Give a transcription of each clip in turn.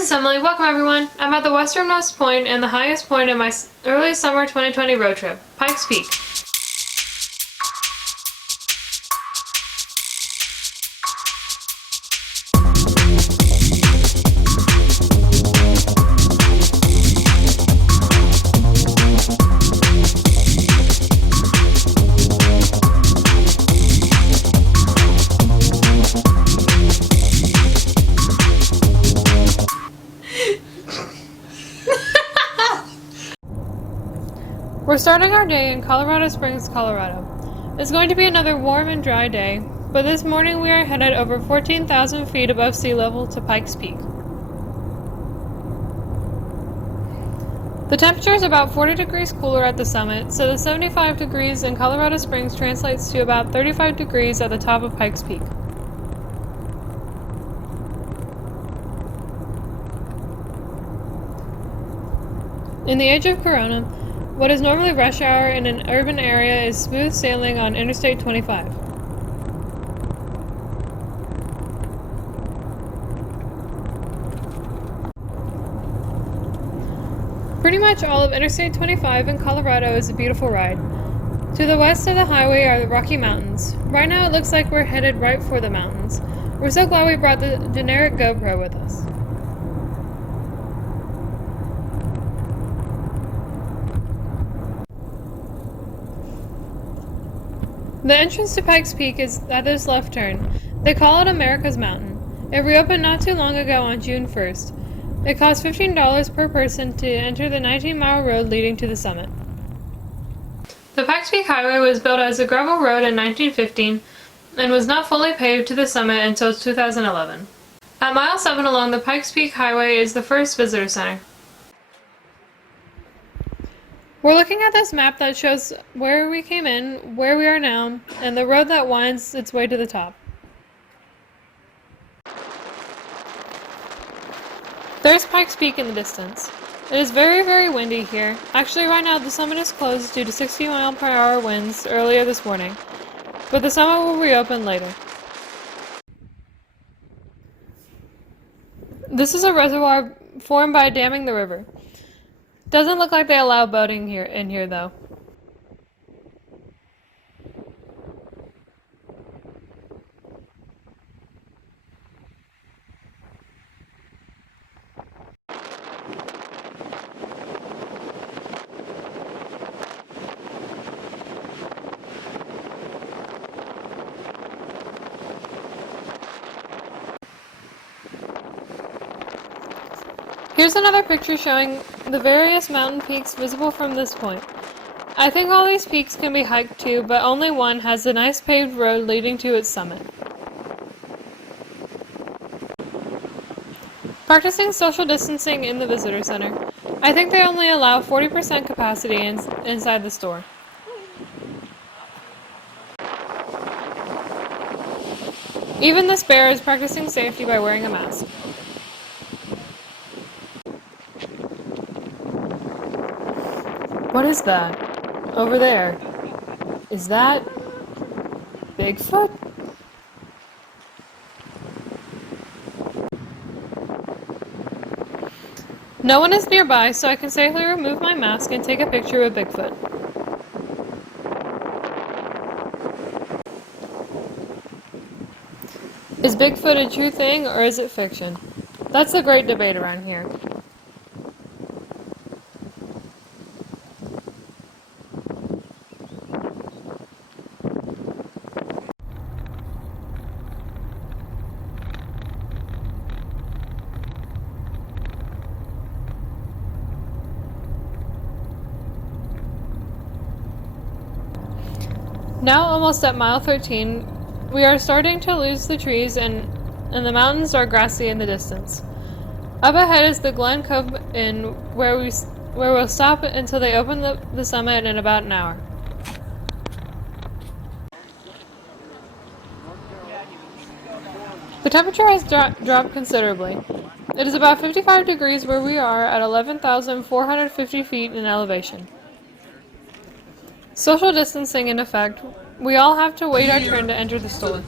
this is Emily. Welcome everyone. I'm at the westernmost point and the highest point in my early summer 2020 road trip, Pikes Peak. We're starting our day in Colorado Springs, Colorado. It's going to be another warm and dry day, but this morning we are headed over 14,000 feet above sea level to Pikes Peak. The temperature is about 40 degrees cooler at the summit, so the 75 degrees in Colorado Springs translates to about 35 degrees at the top of Pikes Peak. In the age of Corona, what is normally rush hour in an urban area is smooth sailing on Interstate 25. Pretty much all of Interstate 25 in Colorado is a beautiful ride. To the west of the highway are the Rocky Mountains. Right now it looks like we're headed right for the mountains. We're so glad we brought the generic GoPro with us. The entrance to Pikes Peak is at this left turn. They call it America's Mountain. It reopened not too long ago on June 1st. It costs $15 per person to enter the 19-mile road leading to the summit. The Pikes Peak Highway was built as a gravel road in 1915 and was not fully paved to the summit until 2011. At mile 7 along the Pikes Peak Highway is the first visitor center. We're looking at this map that shows where we came in, where we are now, and the road that winds its way to the top. There's Pikes Peak in the distance. It is very, very windy here. Actually, right now the summit is closed due to 60-mile-per-hour winds earlier this morning, but the summit will reopen later. This is a reservoir formed by damming the river. Doesn't look like they allow boating in here though. Here's another picture showing the various mountain peaks visible from this point. I think all these peaks can be hiked too, but only one has a nice paved road leading to its summit. Practicing social distancing in the visitor center. I think they only allow 40% capacity inside the store. Even this bear is practicing safety by wearing a mask. What is that? Over there. Is that Bigfoot? No one is nearby, so I can safely remove my mask and take a picture with Bigfoot. Is Bigfoot a true thing or is it fiction? That's a great debate around here. Now almost at mile 13, we are starting to lose the trees and the mountains are grassy in the distance. Up ahead is the Glen Cove Inn where we'll stop until they open the summit in about an hour. The temperature has dropped considerably. It is about 55 degrees where we are at 11,450 feet in elevation. Social distancing in effect. We all have to wait our turn to enter the store.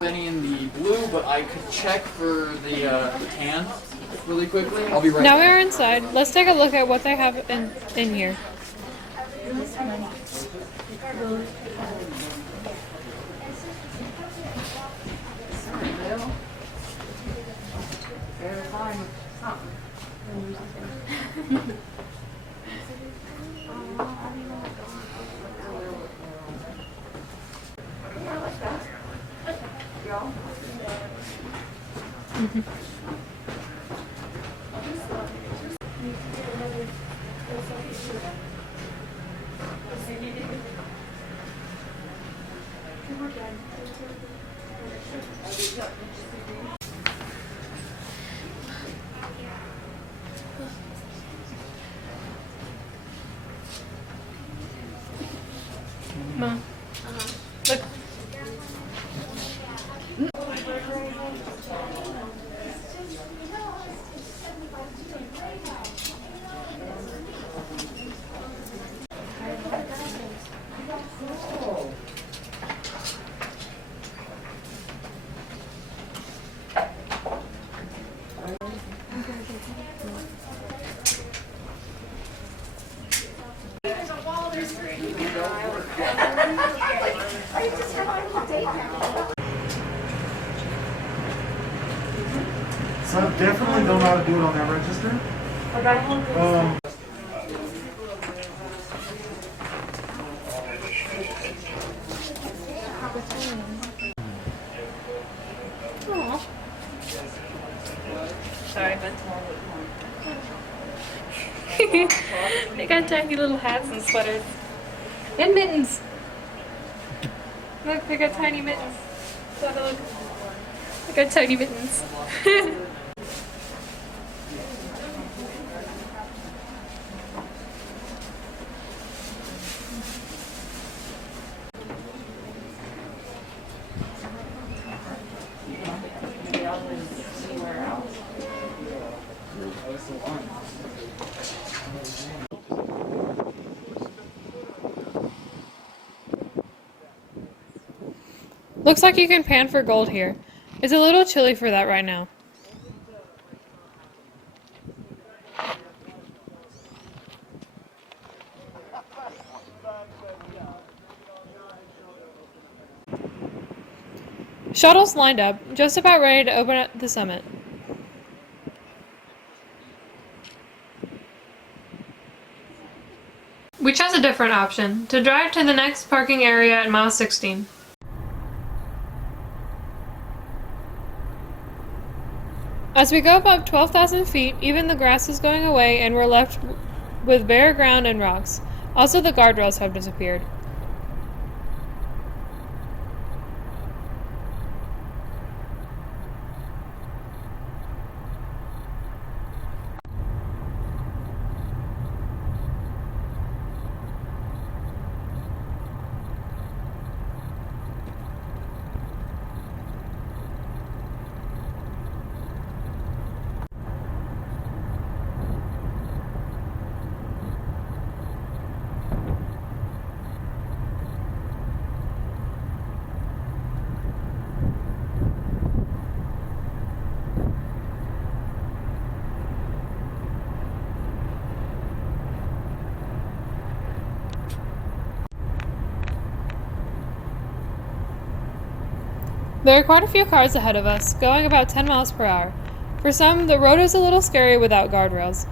Any in the blue, but I could check for the tan really quickly. I'll be right Now back. we are inside. Let's take a look at what they have in here. Mom. Look. So I definitely don't know how to do it on that register. Sorry, but they got tiny little hats and sweaters. And mittens. Look, they got tiny mittens. Look. They got tiny mittens. Looks like you can pan for gold here. It's a little chilly for that right now. Shuttles lined up, just about ready to open up the summit. We chose a different option, to drive to the next parking area at mile 16. As we go above 12,000 feet, even the grass is going away and we're left with bare ground and rocks. Also, the guardrails have disappeared. There are quite a few cars ahead of us, going about 10 miles per hour. For some, the road is a little scary without guardrails.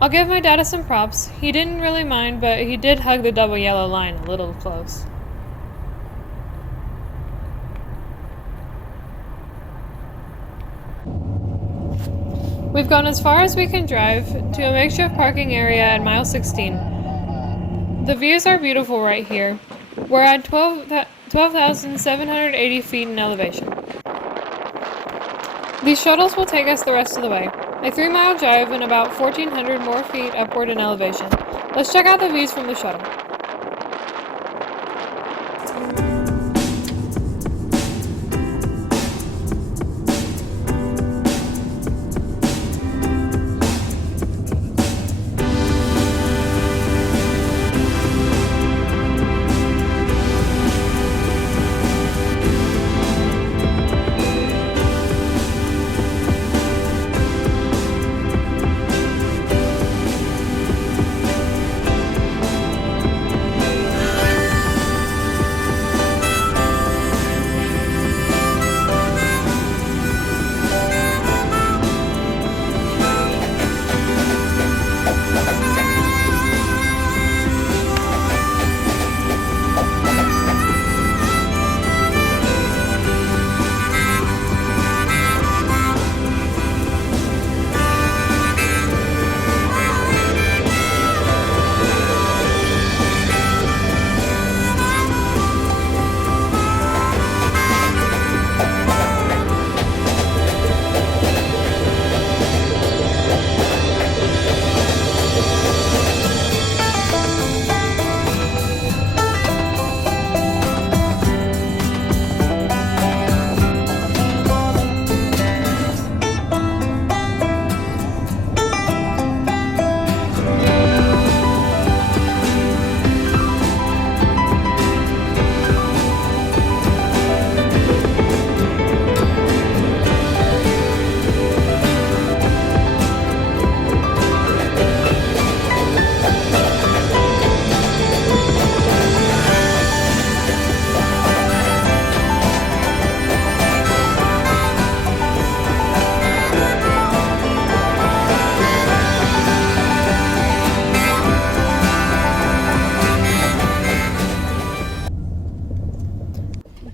I'll give my dad some props. He didn't really mind, but he did hug the double yellow line a little close. We've gone as far as we can drive to a makeshift parking area at mile 16. The views are beautiful right here. We're at 12,780 feet in elevation. These shuttles will take us the rest of the way. A 3-mile drive and about 1,400 more feet upward in elevation. Let's check out the views from the shuttle.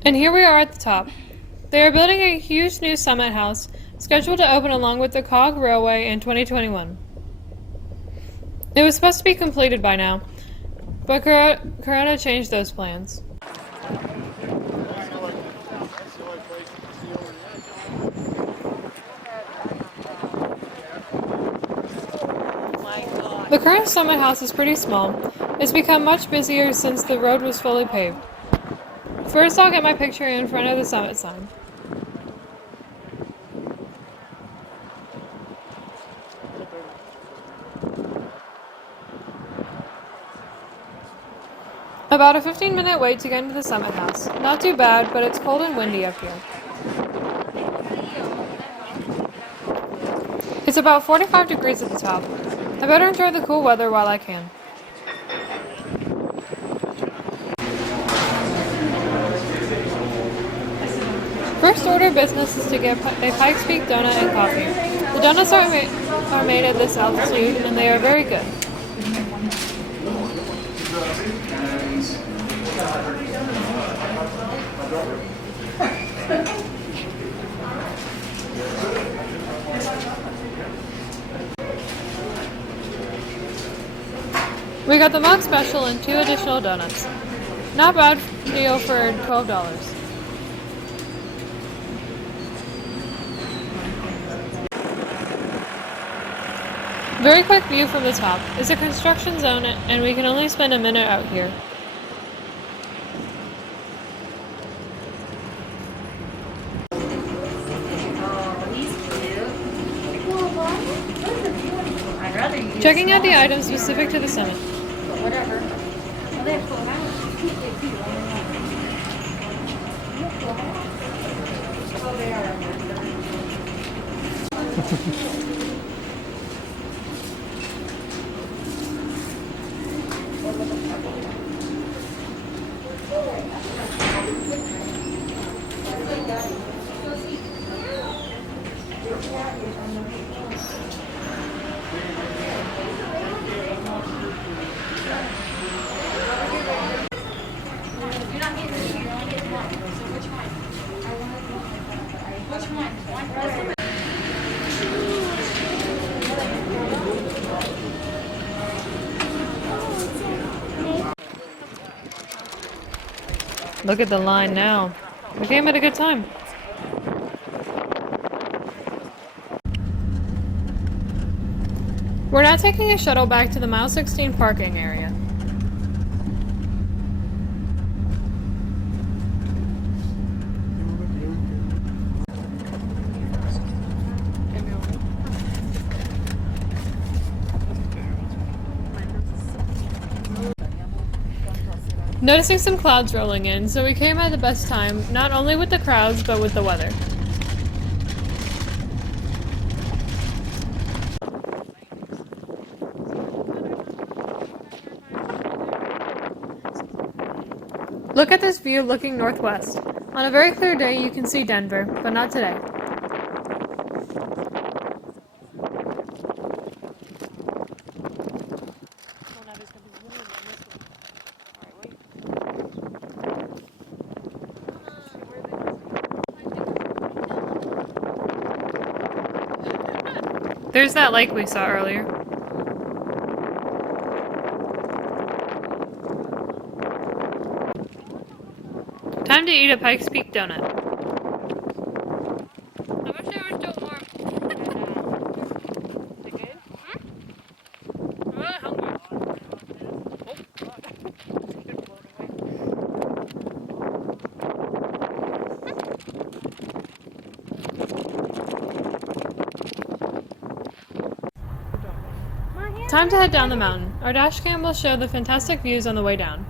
And here we are at the top. They are building a huge new summit house, scheduled to open along with the Cog Railway in 2021. It was supposed to be completed by now, but Corona changed those plans. The current summit house is pretty small. It's become much busier since the road was fully paved. First, I'll get my picture in front of the summit sign. About a 15-minute wait to get into the summit house. Not too bad, but it's cold and windy up here. It's about 45 degrees at the top. I better enjoy the cool weather while I can. First order of business is to get a Pikes Peak donut and coffee. The donuts are made at this altitude, and they are very good. We got the mug special and 2 additional donuts. Not bad deal for $12. Very quick view from the top. It's a construction zone and we can only spend a minute out here. Checking out the items specific to the summit. Whatever. Look at the line now. We came at a good time. We're now taking a shuttle back to the Mile 16 parking area. Noticing some clouds rolling in, so we came at the best time, not only with the crowds, but with the weather. Look at this view looking northwest. On a very clear day, you can see Denver, but not today. There's that lake we saw earlier. Time to eat a Pikes Peak donut. I wish they were still warm. Is it good? I'm really hungry. Time to head down the mountain. Our dash cam will show the fantastic views on the way down.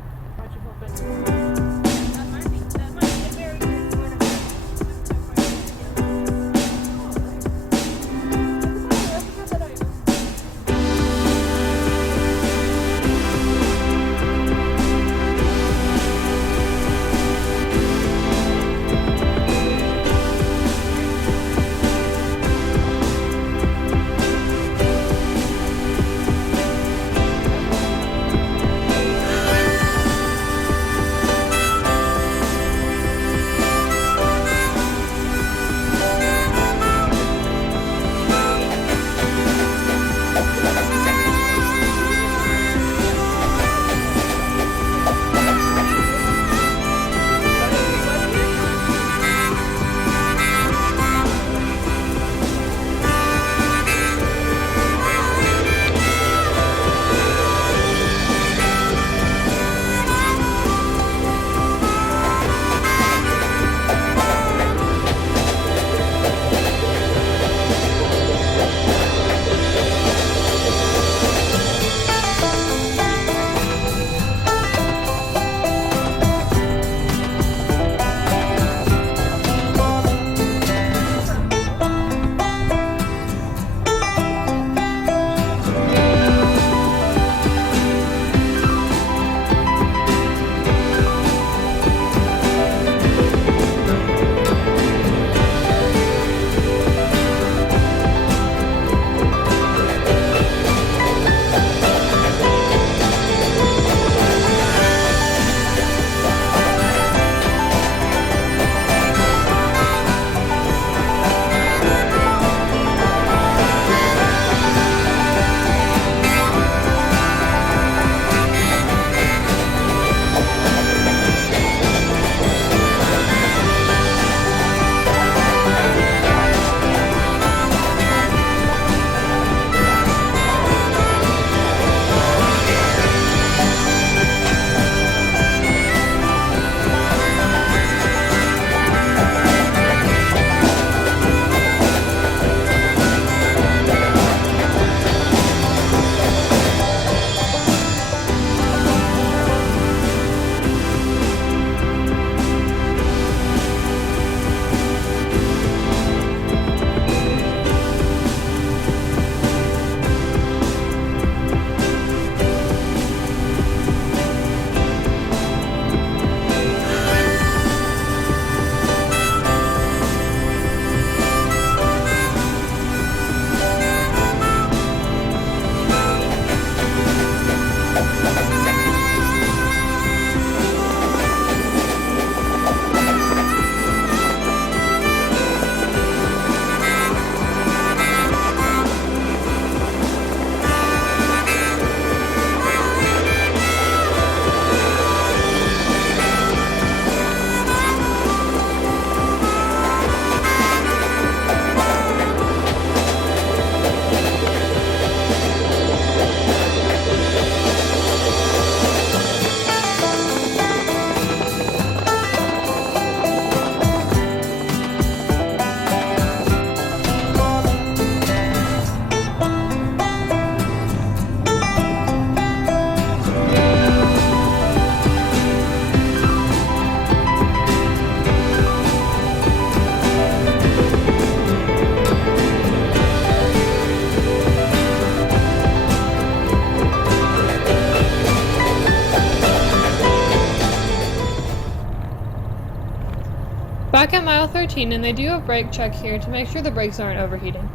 back at mile 13 and they do a brake check here to make sure the brakes aren't overheating.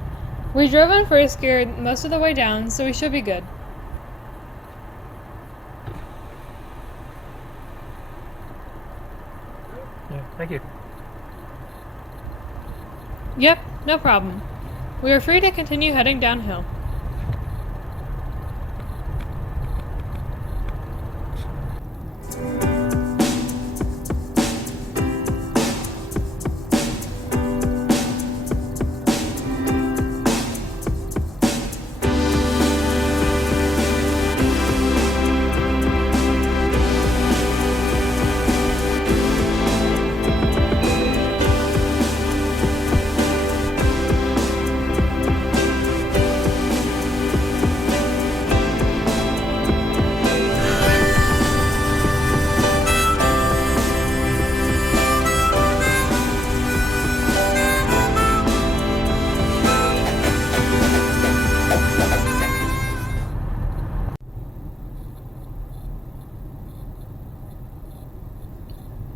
We drove on first gear most of the way down, so we should be good. Yeah, thank you. Yep, no problem. We are free to continue heading downhill.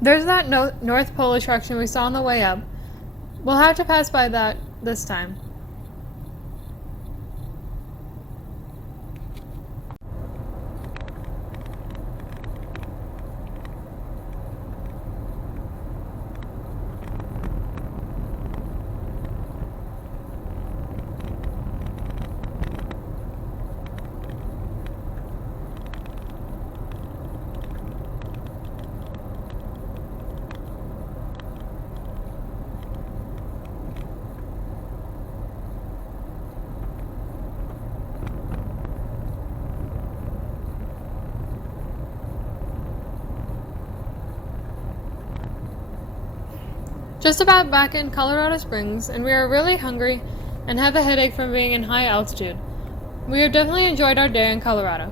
There's that North Pole attraction we saw on the way up. We'll have to pass by that this time. Just about back in Colorado Springs, and we are really hungry and have a headache from being in high altitude. We have definitely enjoyed our day in Colorado.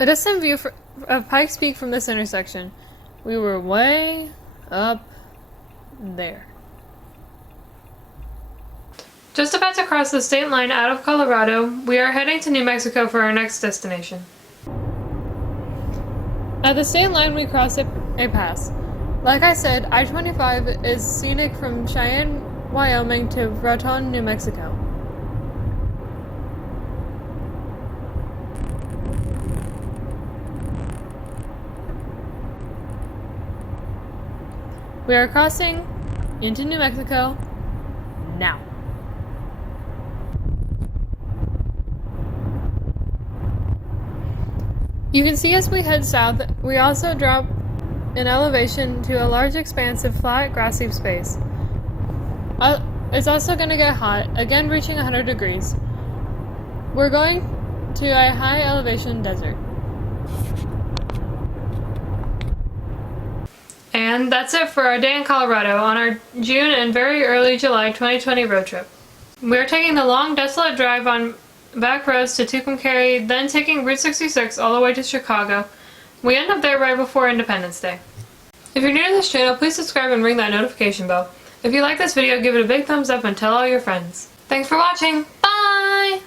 A distant view of Pikes Peak from this intersection. We were way up there. Just about to cross the state line out of Colorado, we are heading to New Mexico for our next destination. At the state line, we cross a pass. Like I said, I-25 is scenic from Cheyenne, Wyoming to Raton, New Mexico. We are crossing into New Mexico now. You can see as we head south, we also drop in elevation to a large expanse of flat, grassy space. It's also going to get hot, again reaching 100 degrees. We're going to a high elevation desert. And that's it for our day in Colorado on our June and very early July 2020 road trip. We're taking the long, desolate drive on back roads to Tucumcari, then taking Route 66 all the way to Chicago. We end up there right before Independence Day. If you're new to this channel, please subscribe and ring that notification bell. If you like this video, give it a big thumbs up and tell all your friends. Thanks for watching! Bye!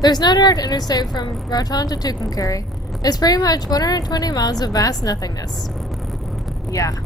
There's no direct interstate from Raton to Tucumcari. It's pretty much 120 miles of vast nothingness. Yeah.